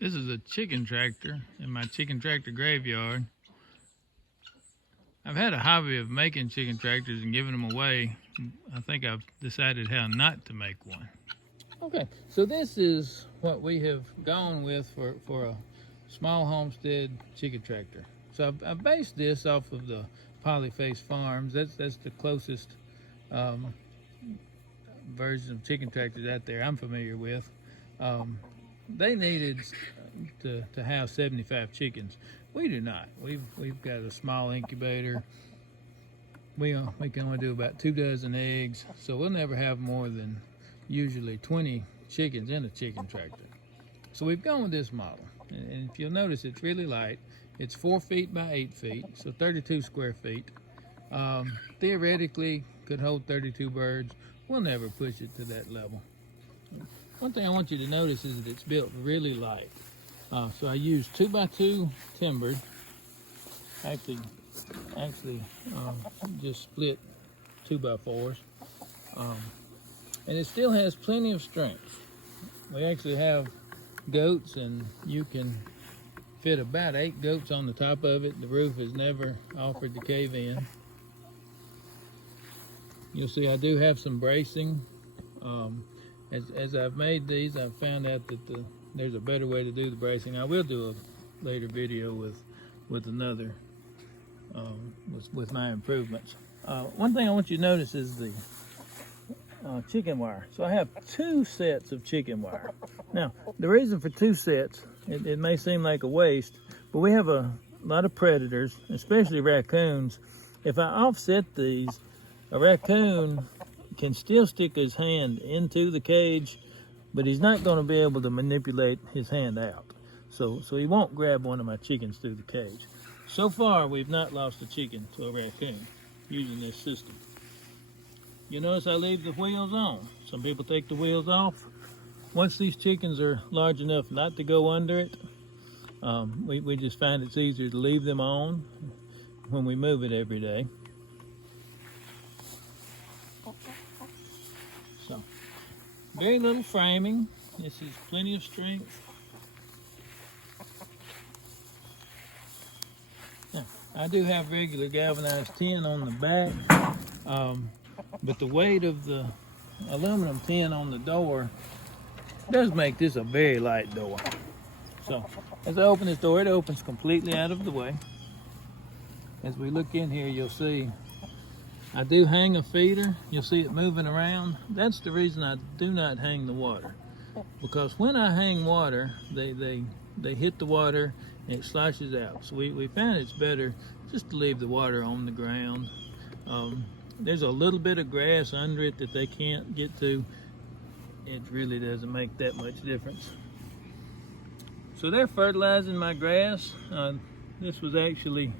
This is a chicken tractor in my chicken tractor graveyard. I've had a hobby of making chicken tractors and giving them away. I think I've decided how not to make one. Okay, so this is what we have gone with for a small homestead chicken tractor. So I've based this off of the polyface farms. That's the closest version of chicken tractors out there I'm familiar with. They needed to have 75 chickens. We do not. We've got a small incubator. We can only do about 2 dozen eggs, so we'll never have more than usually 20 chickens in a chicken tractor. So we've gone with this model, and if you'll notice, it's really light. It's 4 feet by 8 feet, so 32 square feet. Theoretically, could hold 32 birds. We'll never push it to that level. One thing I want you to notice is that it's built really light. So I used 2x2 timber. Actually, just split 2x4s. And it still has plenty of strength. We actually have goats, and you can fit about 8 goats on the top of it. The roof has never offered to cave in. You'll see I do have some bracing. As I've made these, I've found out that there's a better way to do the bracing. I will do a later video with another, with my improvements. One thing I want you to notice is the chicken wire. So I have 2 sets of chicken wire. Now, the reason for 2 sets, it may seem like a waste, but we have a lot of predators, especially raccoons. If I offset these, a raccoon can still stick his hand into the cage, but he's not going to be able to manipulate his hand out. So he won't grab one of my chickens through the cage. So far, we've not lost a chicken to a raccoon using this system. You notice I leave the wheels on. Some people take the wheels off. Once these chickens are large enough not to go under it, we just find it's easier to leave them on when we move it every day. So, very little framing. This is plenty of strength. Now, I do have regular galvanized tin on the back, but the weight of the aluminum tin on the door does make this a very light door. So, as I open this door, it opens completely out of the way. As we look in here, you'll see I do hang a feeder. You'll see it moving around. That's the reason I do not hang the water. Because when I hang water, they hit the water and it sloshes out. So we found it's better just to leave the water on the ground. There's a little bit of grass under it that they can't get to. It really doesn't make that much difference. So they're fertilizing my grass. This was actually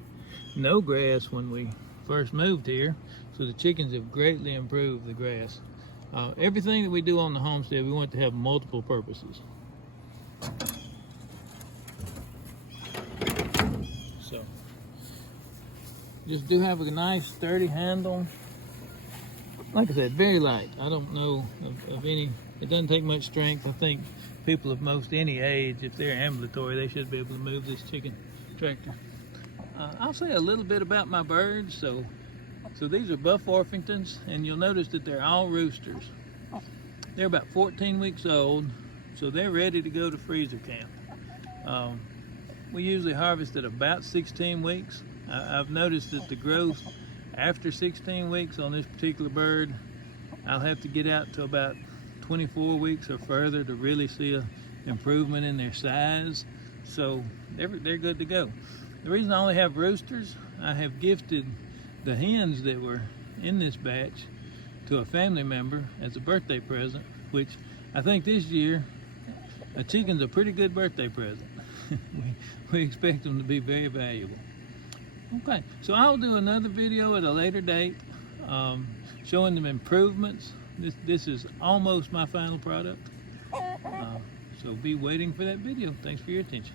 no grass when we first moved here, so the chickens have greatly improved the grass. Everything that we do on the homestead, we want to have multiple purposes. So, just do have a nice sturdy handle. Like I said, very light. I don't know of any, it doesn't take much strength. I think people of most any age, if they're ambulatory, they should be able to move this chicken tractor. I'll say a little bit about my birds. So these are Buff Orpingtons, and you'll notice that they're all roosters. They're about 14 weeks old, so they're ready to go to freezer camp. We usually harvest at about 16 weeks. I've noticed that the growth after 16 weeks on this particular bird, I'll have to get out to about 24 weeks or further to really see an improvement in their size. So they're good to go. The reason I only have roosters, I have gifted the hens that were in this batch to a family member as a birthday present, which I think this year a chicken's a pretty good birthday present. we expect them to be very valuable. Okay, so I'll do another video at a later date showing them improvements. This is almost my final product. So be waiting for that video. Thanks for your attention.